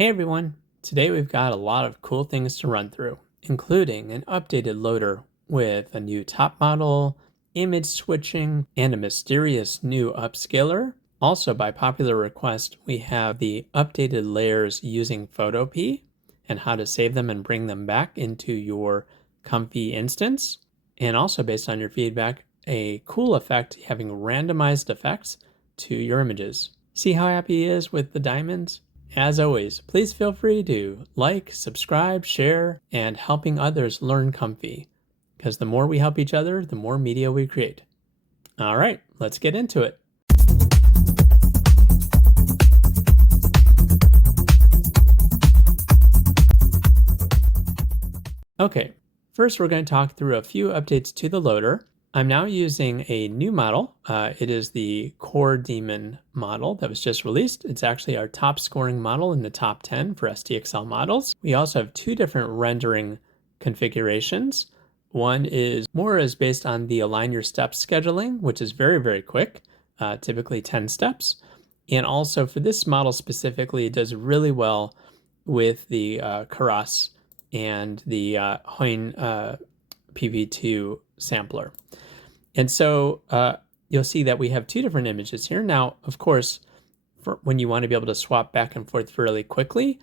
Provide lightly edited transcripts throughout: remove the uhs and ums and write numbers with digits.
Hey everyone! Today we've got a lot of cool things to run through, including an updated loader with a new top model, image switching, and a mysterious new upscaler. Also, by popular request, we have the updated layers using Photopea and how to save them and bring them back into your Comfy instance. And also, based on your feedback, a cool effect having randomized effects to your images. See how happy he is with the diamonds? As always, please feel free to like, subscribe, share, and helping others learn Comfy. Because the more we help each other, the more media we create. All right, let's get into it. Okay, first we're going to talk through a few updates to the loader. I'm now using a new model. It is the Core Daemon model that was just released. It's actually our top scoring model in the top 10 for SDXL models. We also have two different rendering configurations. One is based on the align your steps scheduling, which is very, very quick, typically 10 steps. And also for this model specifically, it does really well with the Keras and the Hoin PV2 sampler. And so you'll see that we have two different images here. Now, of course, when you want to be able to swap back and forth fairly quickly,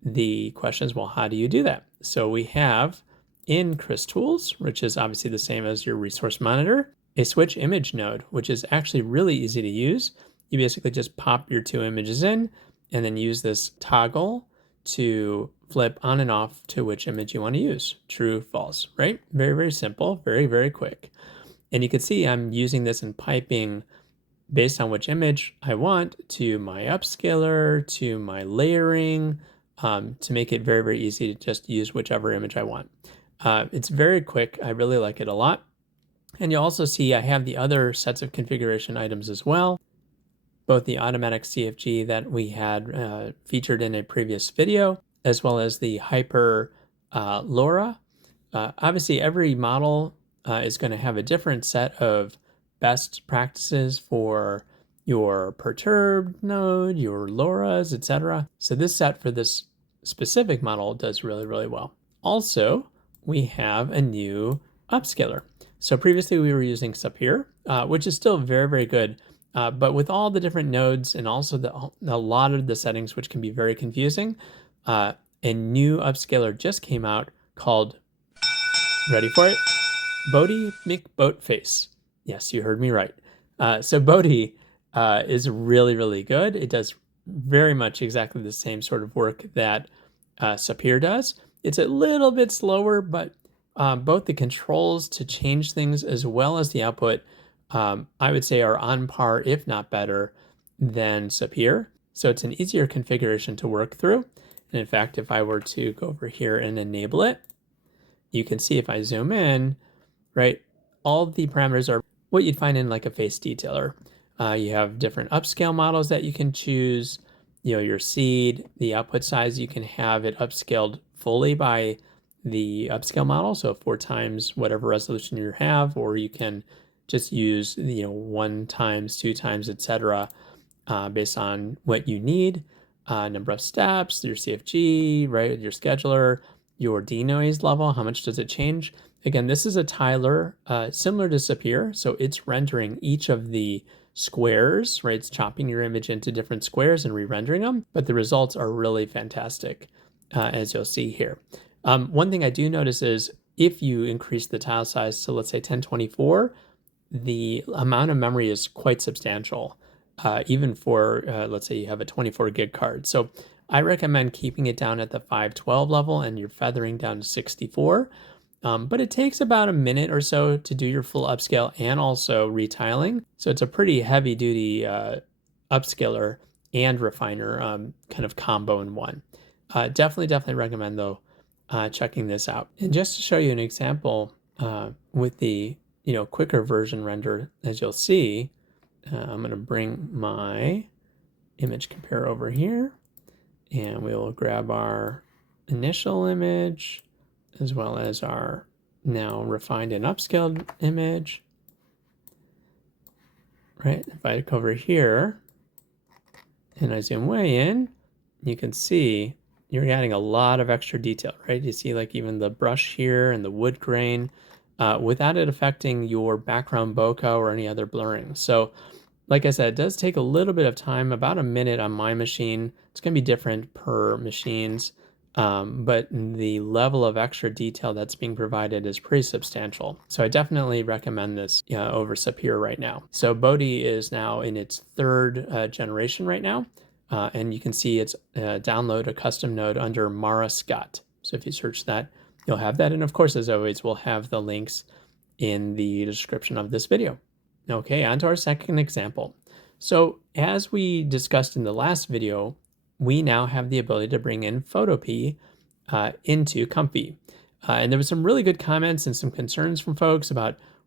the question is, well, how do you do that? So we have in Chris Tools, which is obviously the same as your resource monitor, a switch image node, which is actually really easy to use. You basically just pop your two images in and then use this toggle to flip on and off to which image you want to use. True, false, right? Very, very simple, very, very quick. And you can see I'm using this and piping based on which image I want to my upscaler, to my layering, to make it very, very easy to just use whichever image I want. It's very quick. I really like it a lot. And you'll also see I have the other sets of configuration items as well, both the automatic CFG that we had featured in a previous video, as well as the Hyper LoRa. Obviously, every model is going to have a different set of best practices for your perturbed node, your LoRa's, etc. So this set for this specific model does really, really well. Also, we have a new upscaler. So previously we were using Sapir, which is still very, very good. But with all the different nodes and also a lot of the settings, which can be very confusing, a new upscaler just came out called, ready for it? B-mcboatface. Yes, you heard me right. So Boaty is really, really good. It does very much exactly the same sort of work that Sapir does. It's a little bit slower, but both the controls to change things as well as the output, I would say are on par, if not better, than Sapir. So it's an easier configuration to work through. And in fact, if I were to go over here and enable it, you can see if I zoom in, right, all the parameters are what you'd find in like a face detailer. You have different upscale models that you can choose, your seed, the output size, you can have it upscaled fully by the upscale model. So 4 times whatever resolution you have, or you can just use, 1 times, 2 times, etc. Based on what you need, number of steps, your CFG, right, your scheduler, your denoise level, how much does it change? Again, this is a tiler similar to Sapir, so it's rendering each of the squares, right? It's chopping your image into different squares and re-rendering them, but the results are really fantastic, as you'll see here. One thing I do notice is if you increase the tile size to, let's say, 1024, the amount of memory is quite substantial, even for, let's say you have a 24 gig card. So I recommend keeping it down at the 512 level and you're feathering down to 64. But it takes about a minute or so to do your full upscale and also retiling. So it's a pretty heavy duty upscaler and refiner kind of combo in one. Definitely recommend though checking this out. And just to show you an example with the quicker version render, as you'll see, I'm going to bring my image compare over here. And we will grab our initial image as well as our now refined and upscaled image. Right, if I go over here and I zoom way in, you can see you're adding a lot of extra detail, right? You see like even the brush here and the wood grain without it affecting your background bokeh or any other blurring. So like I said, it does take a little bit of time, about a minute on my machine. It's going to be different per machines, but the level of extra detail that's being provided is pretty substantial. So I definitely recommend this over Sapir right now. So Boaty is now in its third generation right now, and you can see it's download a custom node under Mara Scott. So if you search that, you'll have that. And of course, as always, we'll have the links in the description of this video. Okay, on to our second example. So as we discussed in the last video, we now have the ability to bring in Photopea into Comfy. And there was some really good comments and some concerns from folks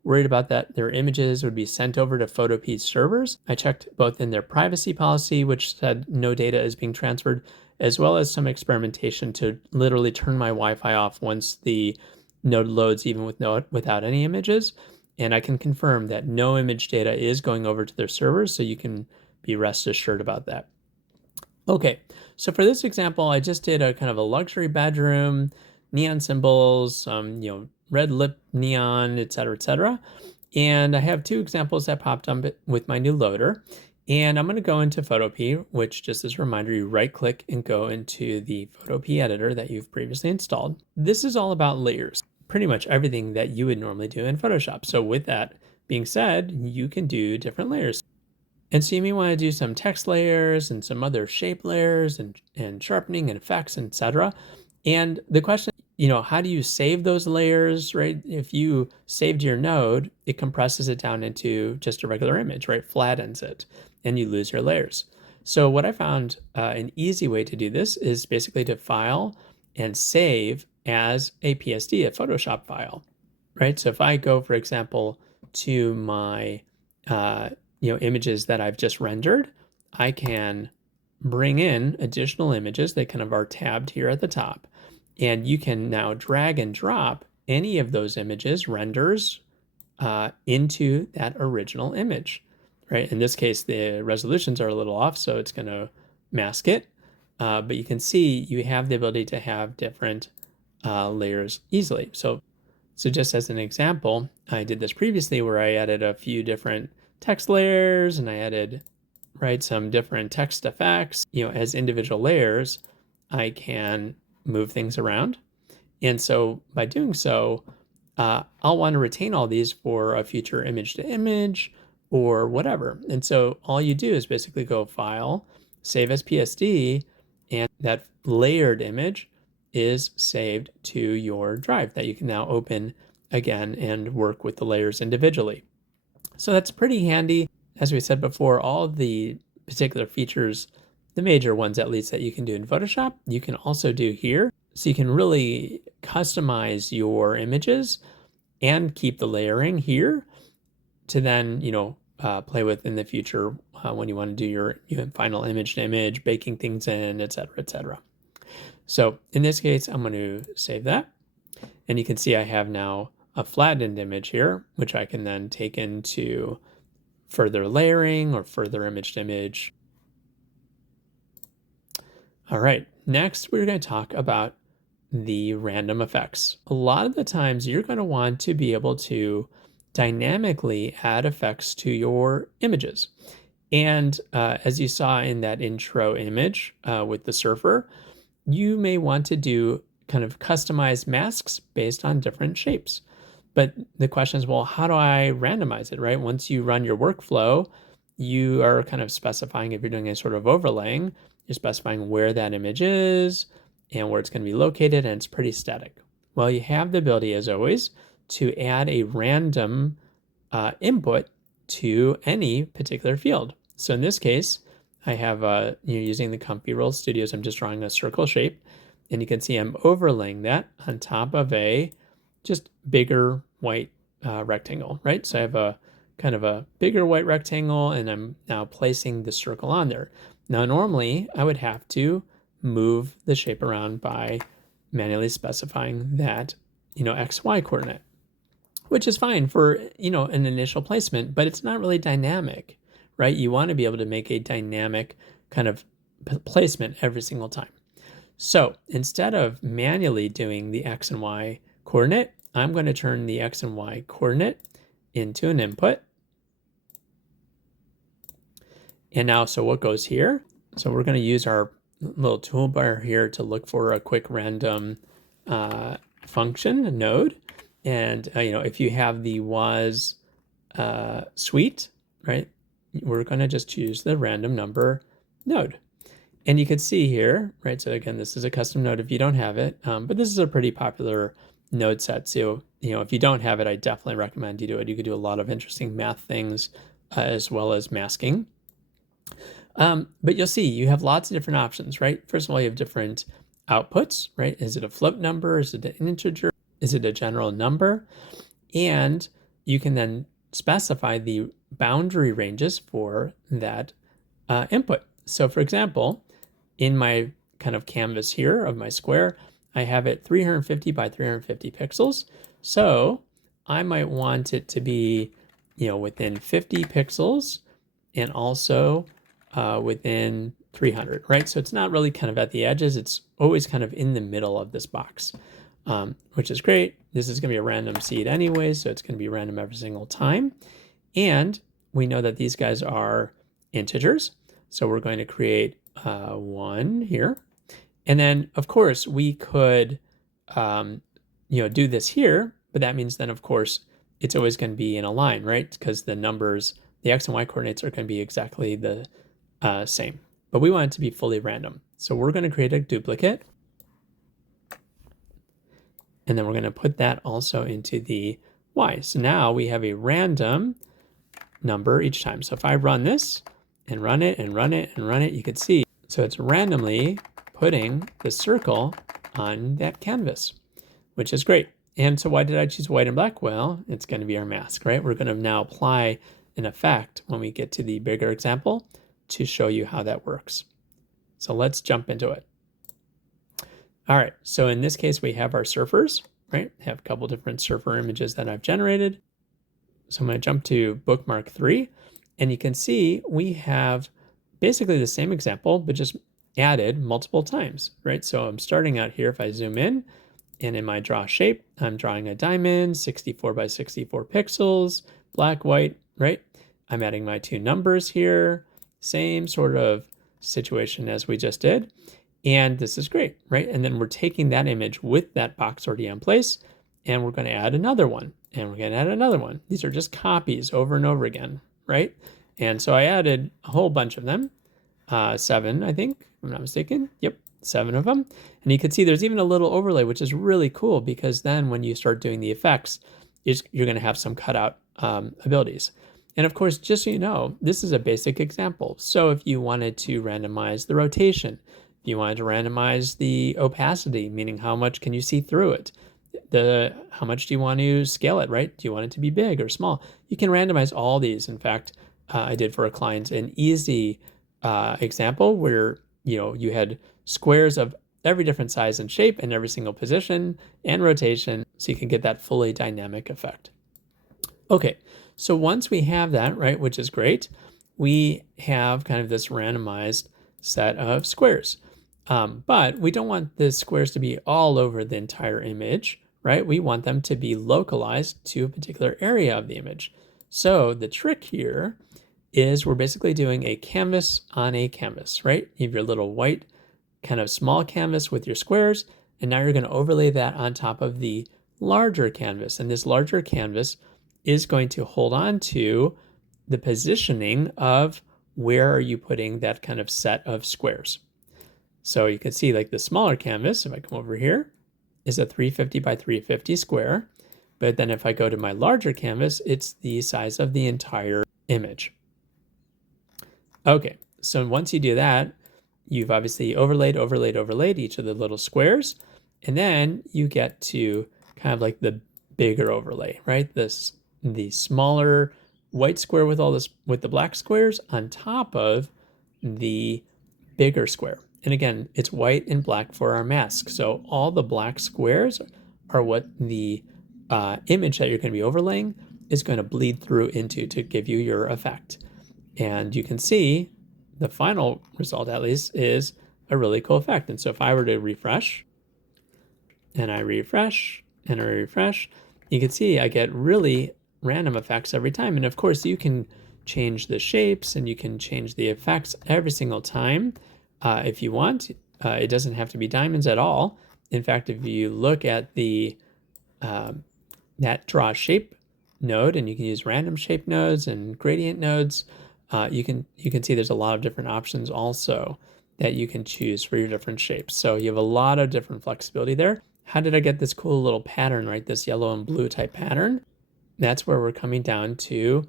worried about that their images would be sent over to Photopea's servers. I checked both in their privacy policy, which said no data is being transferred, as well as some experimentation to literally turn my Wi-Fi off once the node loads, even without any images. And I can confirm that no image data is going over to their servers, so you can be rest assured about that. Okay, so for this example, I just did a kind of a luxury bedroom, neon symbols, red lip neon, etc., etc. And I have two examples that popped up with my new loader. And I'm going to go into Photopea, which, just as a reminder, you right-click and go into the Photopea editor that you've previously installed. This is all about layers. Pretty much everything that you would normally do in Photoshop. So with that being said, you can do different layers. And so you may want to do some text layers and some other shape layers and sharpening and effects, etc. And the question, how do you save those layers, right? If you saved your node, it compresses it down into just a regular image, right? Flattens it, and you lose your layers. So what I found an easy way to do this is basically to file and save as a PSD, a Photoshop file, right? So if I go, for example, to my images that I've just rendered, I can bring in additional images. They kind of are tabbed here at the top, and you can now drag and drop any of those images, renders, into that original image, right? In this case, the resolutions are a little off, so it's going to mask it, but you can see you have the ability to have different layers easily. So just as an example, I did this previously where I added a few different text layers and I added, some different text effects. As individual layers, I can move things around. And so by doing so, I'll want to retain all these for a future image to image or whatever. And so all you do is basically go File, Save as PSD, and that layered image is saved to your drive that you can now open again and work with the layers individually. So that's pretty handy. As we said before, all of the particular features, the major ones at least, that you can do in Photoshop, you can also do here. So you can really customize your images and keep the layering here to then, play with in the future when you want to do your final image to image, baking things in, etc., etc. So in this case, I'm going to save that. And you can see I have now a flattened image here, which I can then take into further layering or further image to image. All right, next we're going to talk about the random effects. A lot of the times you're going to want to be able to dynamically add effects to your images. And as you saw in that intro image with the surfer, you may want to do kind of customized masks based on different shapes. But the question is, well, how do I randomize it, right? Once you run your workflow, you are kind of specifying, if you're doing a sort of overlaying, you're specifying where that image is and where it's going to be located, and it's pretty static. Well, you have the ability, as always, to add a random input to any particular field. So in this case, I have, using the Comfy Roll Studios, I'm just drawing a circle shape, and you can see I'm overlaying that on top of a just bigger white rectangle, right? So I have a kind of a bigger white rectangle, and I'm now placing the circle on there. Now, normally I would have to move the shape around by manually specifying that, XY coordinate, which is fine for, an initial placement, but it's not really dynamic, right? You want to be able to make a dynamic kind of placement every single time. So instead of manually doing the X and Y coordinate, I'm going to turn the X and Y coordinate into an input. And now, so what goes here? So we're going to use our little toolbar here to look for a quick random function node. And if you have the was suite, right, we're going to just choose the random number node. And you can see here, right, so again, this is a custom node if you don't have it, but this is a pretty popular node set. So, if you don't have it, I definitely recommend you do it. You could do a lot of interesting math things as well as masking. But you'll see you have lots of different options, right? First of all, you have different outputs, right? Is it a float number? Is it an integer? Is it a general number? And you can then specify the boundary ranges for that input. So for example, in my kind of canvas here of my square, I have it 350 by 350 pixels. So I might want it to be, within 50 pixels and also within 300, right? So it's not really kind of at the edges. It's always kind of in the middle of this box, which is great. This is going to be a random seed anyway, so it's going to be random every single time. And we know that these guys are integers. So we're going to create 1 here. And then, of course, we could, do this here, but that means then, of course, it's always going to be in a line, right? Because the numbers, the X and Y coordinates are going to be exactly the same. But we want it to be fully random. So we're going to create a duplicate. And then we're going to put that also into the Y. So now we have a random number each time. So if I run this and run it and run it and run it, you can see. So it's randomly putting the circle on that canvas, which is great. And so why did I choose white and black? Well, it's going to be our mask, right? We're going to now apply an effect when we get to the bigger example to show you how that works. So let's jump into it. All right, so in this case, we have our surfers, right? I have a couple different surfer images that I've generated. So I'm going to jump to bookmark 3, and you can see we have basically the same example, but just added multiple times, right? So I'm starting out here, if I zoom in, and in my draw shape, I'm drawing a diamond, 64 by 64 pixels, black, white, right? I'm adding my 2 numbers here, same sort of situation as we just did. And this is great, right? And then we're taking that image with that box already in place, and we're going to add another one, and we're going to add another one. These are just copies over and over again, right? And so I added a whole bunch of them, 7, I think, if I'm not mistaken. Yep, 7 of them. And you can see there's even a little overlay, which is really cool because then when you start doing the effects, you're going to have some cutout abilities. And of course, just so you know, this is a basic example. So if you wanted to randomize the rotation, if you wanted to randomize the opacity, meaning how much can you see through it, how much do you want to scale it, right? Do you want it to be big or small? You can randomize all these. In fact, I did for a client an easy example where you had squares of every different size and shape in every single position and rotation, so you can get that fully dynamic effect. Okay, so once we have that, right, which is great, we have kind of this randomized set of squares. But we don't want the squares to be all over the entire image, right? We want them to be localized to a particular area of the image. So the trick here is we're basically doing a canvas on a canvas, right? You have your little white kind of small canvas with your squares, and now you're going to overlay that on top of the larger canvas. And this larger canvas is going to hold on to the positioning of where are you putting that kind of set of squares. So you can see like the smaller canvas, if I come over here, is a 350 by 350 square. But then if I go to my larger canvas, it's the size of the entire image. Okay, so once you do that, you've obviously overlaid each of the little squares. And then you get to kind of like the bigger overlay, right? The smaller white square with with the black squares on top of the bigger square. And again, it's white and black for our mask. So all the black squares are what the image that you're going to be overlaying is going to bleed through into to give you your effect. And you can see the final result at least is a really cool effect. And so if I were to refresh, and I refresh, and I refresh, you can see I get really random effects every time. And of course you can change the shapes and you can change the effects every single time if you want. It doesn't have to be diamonds at all. In fact, if you look at the that draw shape node, and you can use random shape nodes and gradient nodes, you can see there's a lot of different options also that you can choose for your different shapes. So you have a lot of different flexibility there. How did I get this cool little pattern, right? This yellow and blue type pattern. That's where we're coming down to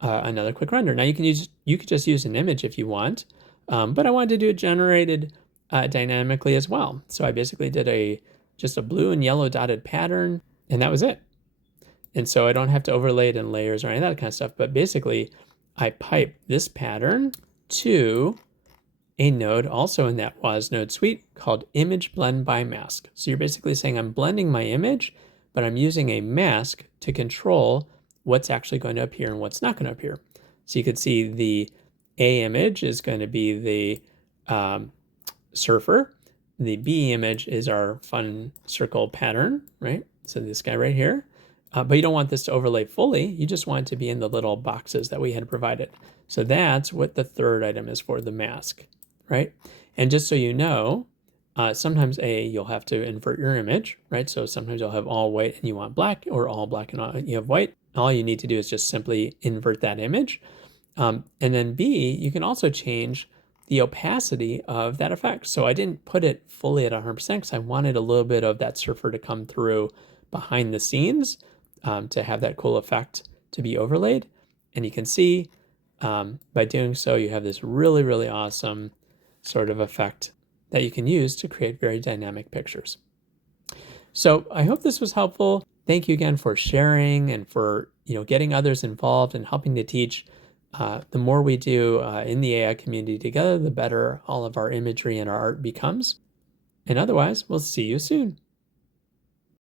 another quick render. Now you could just use an image if you want, but I wanted to do it generated dynamically as well. So I basically did just a blue and yellow dotted pattern, and that was it. And so I don't have to overlay it in layers or any of that kind of stuff, but basically I pipe this pattern to a node also in that WAS node suite called Image Blend by Mask. So you're basically saying I'm blending my image, but I'm using a mask to control what's actually going to appear and what's not going to appear. So you could see the A image is going to be the surfer. The B image is our fun circle pattern, right? So this guy right here. But you don't want this to overlay fully. You just want it to be in the little boxes that we had provided. So that's what the third item is for, the mask, right? And just so you know, sometimes you'll have to invert your image, right? So sometimes you'll have all white and you want black, or all black and you have white. All you need to do is just simply invert that image. And then B, you can also change the opacity of that effect. So I didn't put it fully at 100% because I wanted a little bit of that surfer to come through behind the scenes to have that cool effect to be overlaid. And you can see by doing so, you have this really, really awesome sort of effect that you can use to create very dynamic pictures. So I hope this was helpful. Thank you again for sharing and for getting others involved and helping to teach. The more we do in the AI community together, the better all of our imagery and our art becomes. And otherwise, we'll see you soon.